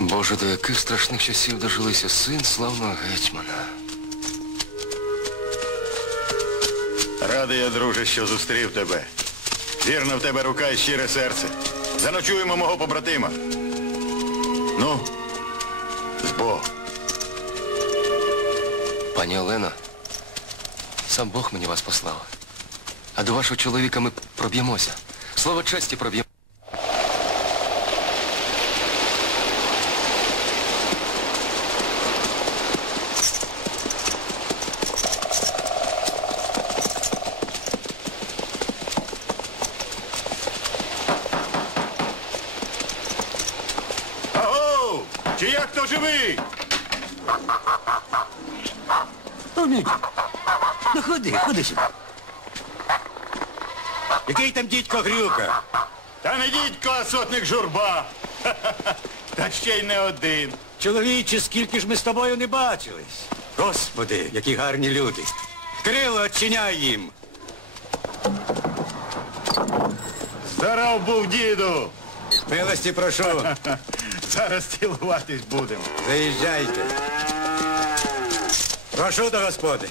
Боже, до яких страшних часів дожилися син славного гетьмана. Радий я, друже, що зустрів тебе. Вірна в тебе рука і щире серце. Заночуємо мого побратима. Ну, з Богом. Пані Олено, сам Бог мені вас послав. А до вашого чоловіка ми проб'ємося. Слово честі проб'ємо. Аго! Чи як хто живий? О, Мікі, ну ходи, ходи сюди. Який там дідько Грюка? Та не дідько, а сотник журба. Ха-ха-ха. Та ще й не один. Чоловіче, скільки ж ми з тобою не бачились. Господи, які гарні люди. Крило, відчиняй їм. Здоров був діду. Милості прошу. Зараз цілуватись будемо. Заїжджайте. Прошу до господи.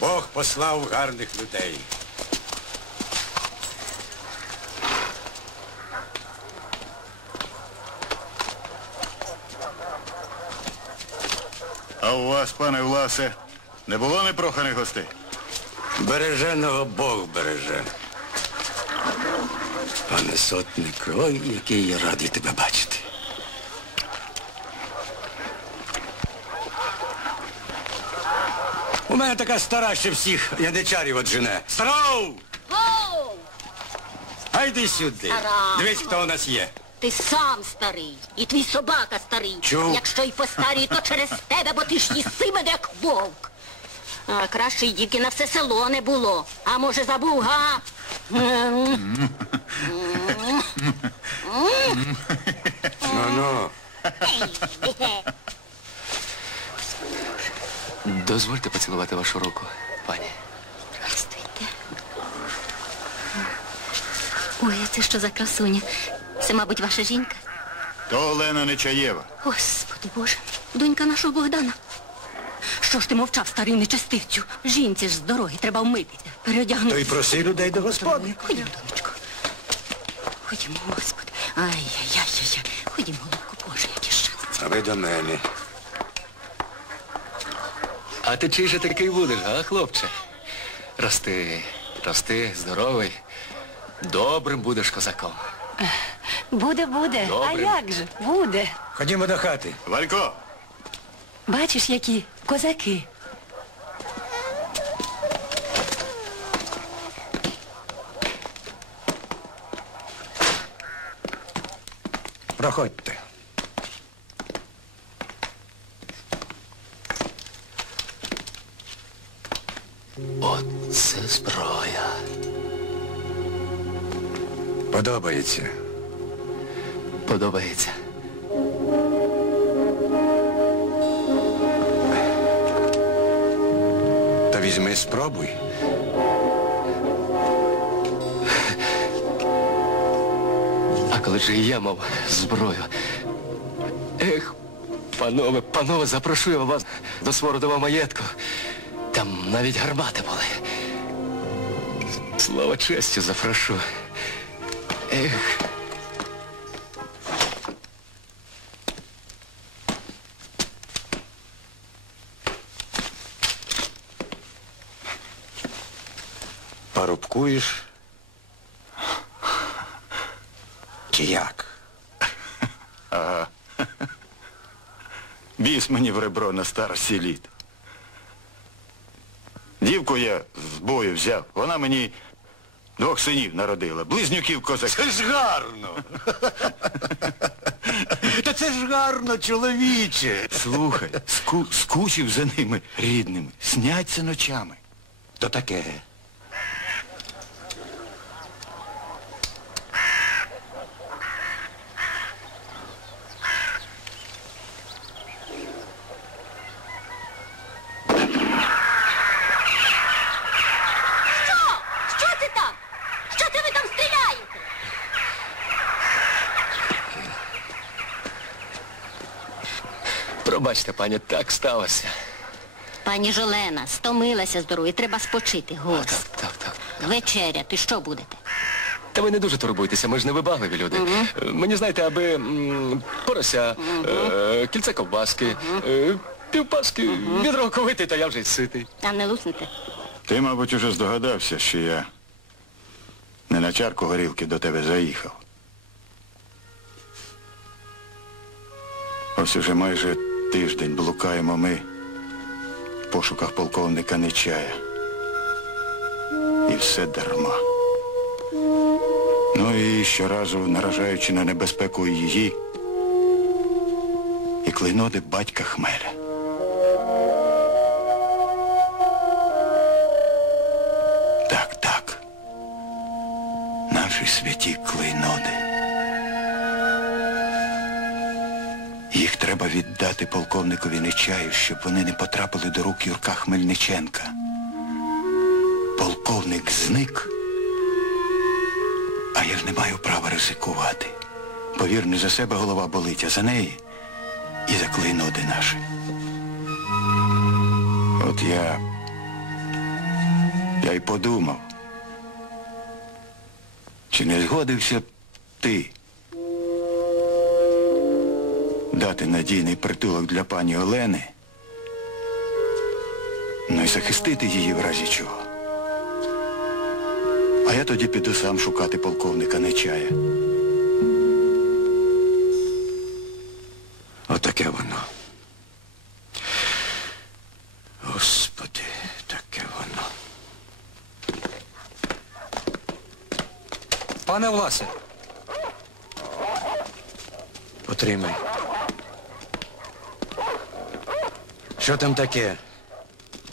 Бог послав гарних людей. А у вас, пане Власе, не було непроханих гостей? Береженого Бог береже. Пане сотник, ой, який я радий тебе бачити. У мене така стара, що всіх яничарів от жене. Старов! Гоу! А сюди. Стара. Дивись, хто у нас є. Ти сам старий, і твій собака старий. Чув. Якщо й постарій, то через тебе, бо ти ж їси мене, як вовк. А краще й дівки на все село не було. А може забув, га? Ну-ну. Дозвольте поцілувати вашу руку, пані. Здравствуйте. Ой, а це що за красуня? Це, мабуть, ваша жінка? То Олена Нечаєва. Господи Боже, донька нашого Богдана. Що ж ти мовчав, старий нечестивцю? Жінці ж з дороги треба вмитися, То й проси людей до господи. Ходімо, донечко. Ходімо, Господи. Ай-яй-яй-яй. Ходімо, голубку Боже, яке щастя. А ви до мене. А ти чий же такий будеш, а, хлопче? Рости, рости, здоровий. Добрим будеш козаком. Буде, буде. Добре. А як же? Буде. Ходімо до хати. Валько, Бачиш, які козаки. Проходьте. Оце зброя. Подобається. Подобається. Візьми, спробуй. А коли ж я мав зброю. Ех, панове, панове, запрошую вас до Свородового маєтку. Там навіть гармати були. Слава честю запрошу. Ех. Парубкуєш? Чи як? біс мені в ребро на старості літ. Дівку я з бою взяв. Вона мені двох синів народила. Близнюків козаків. Це ж гарно. Та це ж гарно, чоловіче. Слухай, ску, скучив за ними рідними. Сняться ночами. То таке. Що? Що це там? Що це ви там стріляєте? Пробачте, пані, так сталося. Пані Жолена, стомилася з дороги, треба спочити. Гос. Так, так, так. Вечеря, ти що будете? Та ви не дуже турбуйтеся, ми ж не вибагливі люди. Е, Мені, знаєте, аби м, порося, е, кільце ковбаски, е, півпаски, відро ковити, та я вже й ситий. Там не луснете? Ти, мабуть, уже здогадався, що я не на чарку горілки до тебе заїхав. Ось уже майже тиждень блукаємо ми в пошуках полковника Нечая. І все дарма. Ну і щоразу наражаючи на небезпеку її і клейноди батька Хмеля. Так, так. Наші святі клейноди. Їх треба віддати полковникові Нечаю, щоб вони не потрапили до рук Юрка Хмельниченка. Полковник зник, а я ж не маю права ризикувати. Повір, не за себе голова болить, а за неї і за клейноди наші. От я я й подумав, чи не згодився б ти дати надійний притулок для пані Олени, ну і захистити її в разі чого. А я тоді піду сам шукати полковника Нечая. Отаке воно. Господи, таке воно. Пане Власе. Потримай. Що там таке?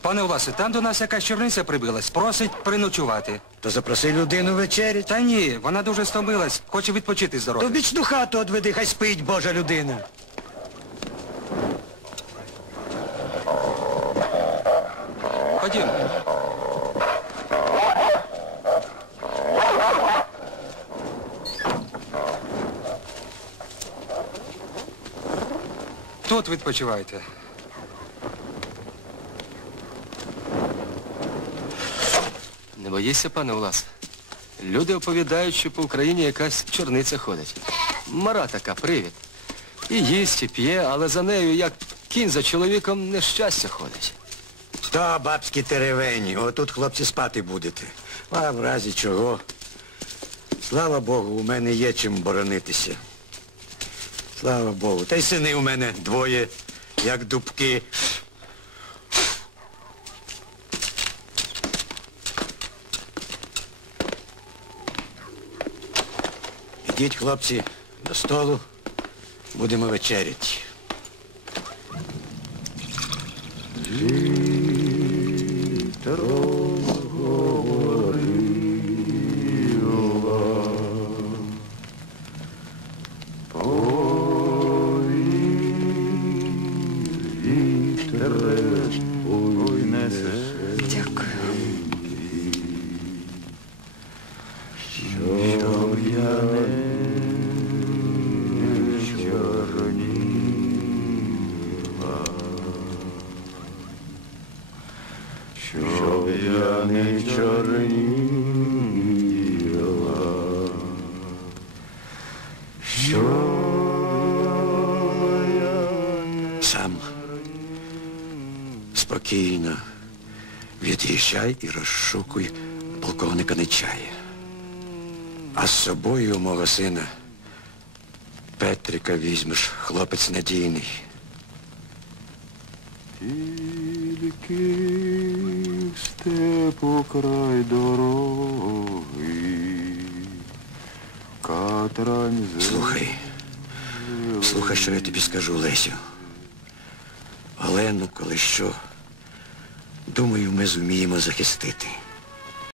Пане Власе, там до нас якась чорниця прибилась, просить приночувати. То запроси людину вечері. Та ні, вона дуже стомилась, хоче відпочити з То в бічну хату одведи, хай спить Божа людина. Ходім. Тут відпочивайте. Не боїшся, пане Влас? Люди оповідають, що по Україні якась чорниця ходить. Мара така, привід. І їсть, і п'є, але за нею, як кінь за чоловіком, нещастя ходить. То бабські теревені. Отут, хлопці, спати будете. А в разі чого. Слава Богу, у мене є чим боронитися. Слава Богу. Та й сини у мене двоє, як дубки. Ідіть, хлопці, до столу. Будемо вечеряти. Сам спокійно від'їжджай і розшукуй полковника Нечая. А з собою мого сина Петрика візьмеш, хлопець надійний. Тільки в по край дороги, катрань Слухай, слухай, що я тобі скажу, Лесю. Олену, коли що, думаю, ми зуміємо захистити.